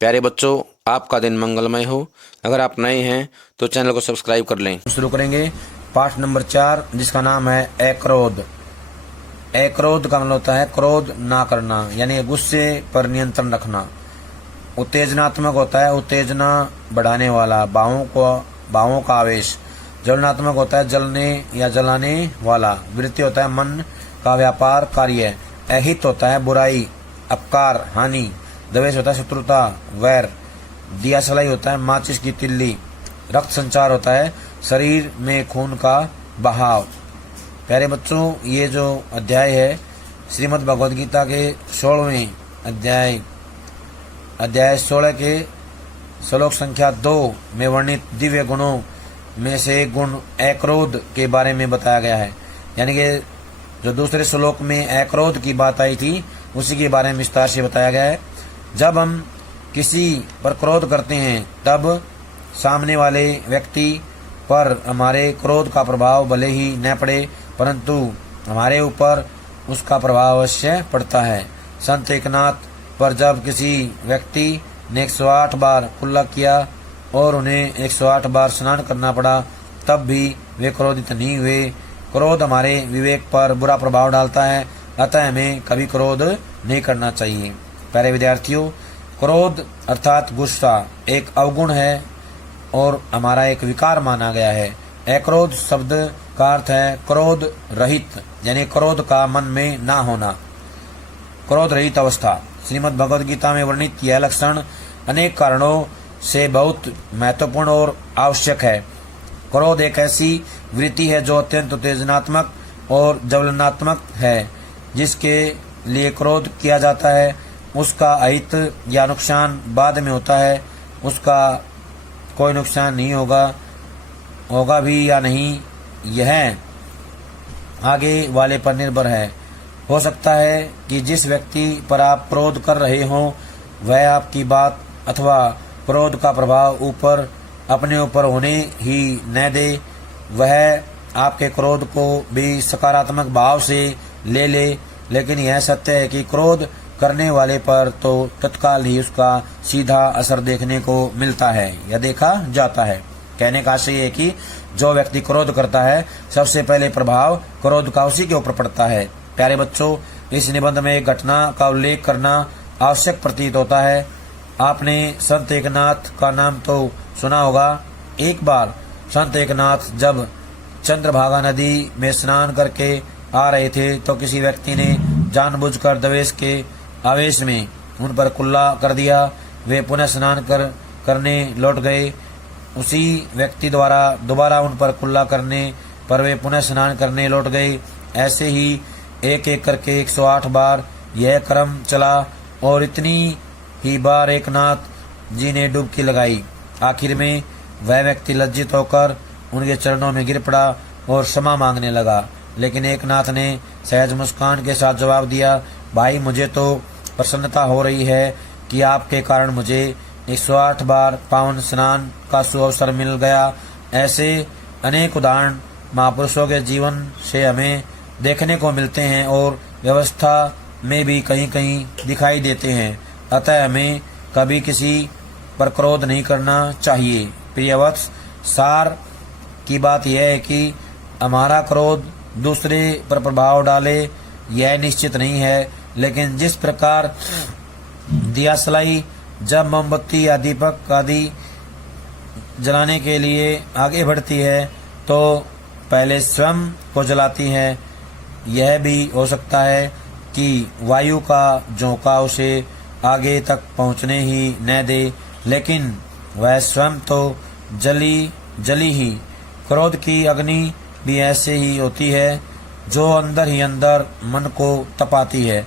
प्यारे बच्चों, आपका दिन मंगलमय हो। अगर आप नए हैं तो चैनल को सब्सक्राइब कर लें। शुरू करेंगे पाठ नंबर 4, जिसका नाम है अक्रोध। अक्रोध का मतलब होता है क्रोध ना करना, यानी गुस्से पर नियंत्रण रखना। उत्तेजनात्मक होता है उत्तेजना बढ़ाने वाला, भावों का आवेश। ज्वलनात्मक होता है जलने या जलाने वाला। वृत्ति होता है मन का व्यापार, कार्य। अहित होता है बुराई, अपकार, हानि। द्वेष होता है शत्रुता, वैर। दियासलाई होता है माचिस की तिल्ली। रक्त संचार होता है शरीर में खून का बहाव। प्यारे बच्चों, ये जो अध्याय है श्रीमद् भगवद गीता के 16वें अध्याय 16 के श्लोक संख्या 2 में वर्णित दिव्य गुणों में से एक गुण अक्रोध के बारे में बताया गया है। यानी कि जो दूसरे श्लोक में अक्रोध की बात आई थी उसी के बारे में विस्तार से बताया गया है। जब हम किसी पर क्रोध करते हैं तब सामने वाले व्यक्ति पर हमारे क्रोध का प्रभाव भले ही न पड़े, परंतु हमारे ऊपर उसका प्रभाव अवश्य पड़ता है। संत एकनाथ पर जब किसी व्यक्ति ने 108 बार कुल्ला किया और उन्हें 108 बार स्नान करना पड़ा, तब भी वे क्रोधित नहीं हुए। क्रोध हमारे विवेक पर बुरा प्रभाव डालता है, अतः हमें कभी क्रोध नहीं करना चाहिए। प्यारे विद्यार्थियों, क्रोध अर्थात गुस्सा एक अवगुण है और हमारा एक विकार माना गया है। अक्रोध शब्द का अर्थ है क्रोध रहित, यानी क्रोध का मन में ना होना, क्रोध रहित अवस्था। श्रीमद् भगवद गीता में वर्णित यह लक्षण अनेक कारणों से बहुत महत्वपूर्ण और आवश्यक है। क्रोध एक ऐसी वृत्ति है जो अत्यंत उत्तेजनात्मक और ज्वलनात्मक है। जिसके लिए क्रोध किया जाता है उसका अहित या नुकसान बाद में होता है। उसका कोई नुकसान नहीं होगा भी या नहीं, यह आगे वाले पर निर्भर है। हो सकता है कि जिस व्यक्ति पर आप क्रोध कर रहे हो वह आपकी बात अथवा क्रोध का प्रभाव अपने ऊपर होने ही न दे, वह आपके क्रोध को भी सकारात्मक भाव से ले, लेकिन यह सत्य है कि क्रोध करने वाले पर तो तत्काल ही उसका सीधा असर देखने को मिलता है या देखा जाता है। कहने का आशय है कि जो व्यक्ति क्रोध करता है सबसे पहले प्रभाव क्रोध का उसी के ऊपर पड़ता है। प्यारे बच्चों, इस निबंध में एक घटना का उल्लेख करना आवश्यक प्रतीत होता है। आपने संत एकनाथ का नाम तो सुना होगा। एक बार संत एकनाथ जब चंद्रभागा नदी में स्नान करके आ रहे थे तो किसी व्यक्ति ने जानबूझकर द्वेष के आवेश में उन पर कुल्ला कर दिया। वे पुनः स्नान करने लौट गए। उसी व्यक्ति द्वारा दोबारा उन पर कुल्ला करने पर वे पुनः स्नान करने लौट गए। ऐसे ही एक एक करके 108 बार यह क्रम चला और इतनी ही बार एकनाथ जी ने डुबकी लगाई। आखिर में वह व्यक्ति लज्जित होकर उनके चरणों में गिर पड़ा और क्षमा मांगने लगा। लेकिन एकनाथ ने सहज मुस्कान के साथ जवाब दिया, भाई, मुझे तो प्रसन्नता हो रही है कि आपके कारण मुझे 108 बार पावन स्नान का सुअवसर मिल गया। ऐसे अनेक उदाहरण महापुरुषों के जीवन से हमें देखने को मिलते हैं और व्यवस्था में भी कहीं कहीं दिखाई देते हैं। अतः हमें कभी किसी पर क्रोध नहीं करना चाहिए। प्रियवत्स, सार की बात यह है कि हमारा क्रोध दूसरे पर प्रभाव डाले यह निश्चित नहीं है, लेकिन जिस प्रकार दियासलाई जब मोमबत्ती या दीपक आदि जलाने के लिए आगे बढ़ती है तो पहले स्वयं को जलाती है। यह भी हो सकता है कि वायु का झोंका उसे आगे तक पहुंचने ही न दे, लेकिन वह स्वयं तो जली ही। क्रोध की अग्नि भी ऐसे ही होती है जो अंदर ही अंदर मन को तपाती है।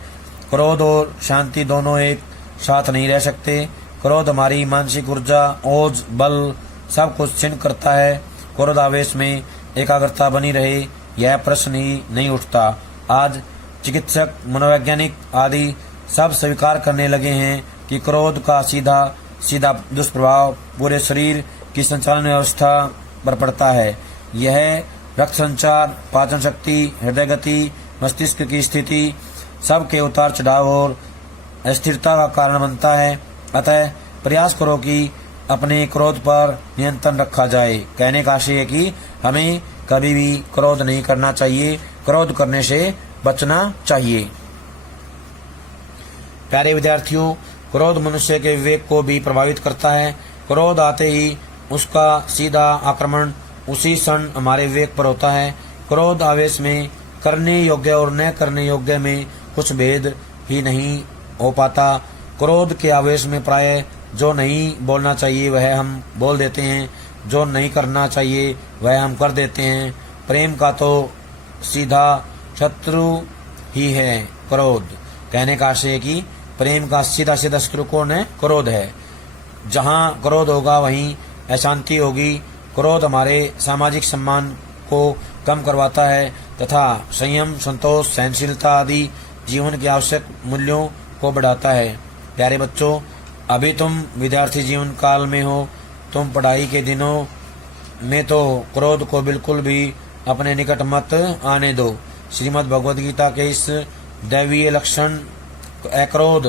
क्रोध और शांति दोनों एक साथ नहीं रह सकते। क्रोध हमारी मानसिक ऊर्जा, ओज, बल सब कुछ छीन करता है। क्रोध आवेश में एकाग्रता बनी रहे यह प्रश्न ही नहीं उठता। आज चिकित्सक, मनोवैज्ञानिक आदि सब स्वीकार करने लगे हैं कि क्रोध का सीधा दुष्प्रभाव पूरे शरीर की संचालन व्यवस्था पर पड़ता है। यह रक्त संचार, पाचन शक्ति, हृदय गति, मस्तिष्क की स्थिति, सबके उतार चढ़ाव और अस्थिरता का कारण बनता है। अतः प्रयास करो कि अपने क्रोध पर नियंत्रण रखा जाए। कहने का आशय है कि हमें कभी भी क्रोध नहीं करना चाहिए, क्रोध करने से बचना चाहिए। प्यारे विद्यार्थियों, क्रोध मनुष्य के विवेक को भी प्रभावित करता है। क्रोध आते ही उसका सीधा आक्रमण उसी क्षण हमारे विवेक पर होता है। क्रोध आवेश में करने योग्य और न करने योग्य में कुछ भेद ही नहीं हो पाता। क्रोध के आवेश में प्राय जो नहीं बोलना चाहिए वह हम बोल देते हैं, जो नहीं करना चाहिए वह हम कर देते हैं। प्रेम का तो सीधा शत्रु ही है क्रोध। कहने का आशय है कि प्रेम का सीधा सीधा शत्रु कौन है? क्रोध है। जहाँ क्रोध होगा वहीं अशांति होगी। क्रोध हमारे सामाजिक सम्मान को कम करवाता है तथा संयम, संतोष, सहनशीलता आदि जीवन के आवश्यक मूल्यों को बढ़ाता है। प्यारे बच्चों, अभी तुम विद्यार्थी जीवन काल में हो। तुम पढ़ाई के दिनों में तो क्रोध को बिल्कुल भी अपने निकट मत आने दो। श्रीमद् भगवद गीता के इस दैवीय लक्षण अक्रोध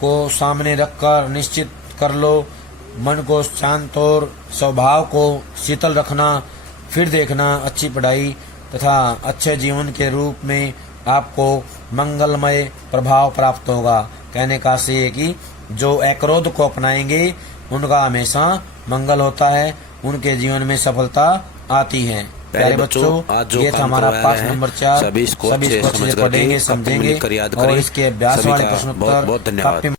को सामने रखकर निश्चित कर लो। मन को शांत और स्वभाव को शीतल रखना, फिर देखना अच्छी पढ़ाई तथा अच्छे जीवन के रूप में आपको मंगलमय प्रभाव प्राप्त होगा। कहने का आशय है कि जो अक्रोध को अपनाएंगे उनका हमेशा मंगल होता है, उनके जीवन में सफलता आती है। प्यारे बच्चों, ये था हमारा पाठ नंबर 4। सभी इसको अच्छे से पढ़ेंगे, समझेंगे और इसके अभ्यास वाले प्रश्नोत्तर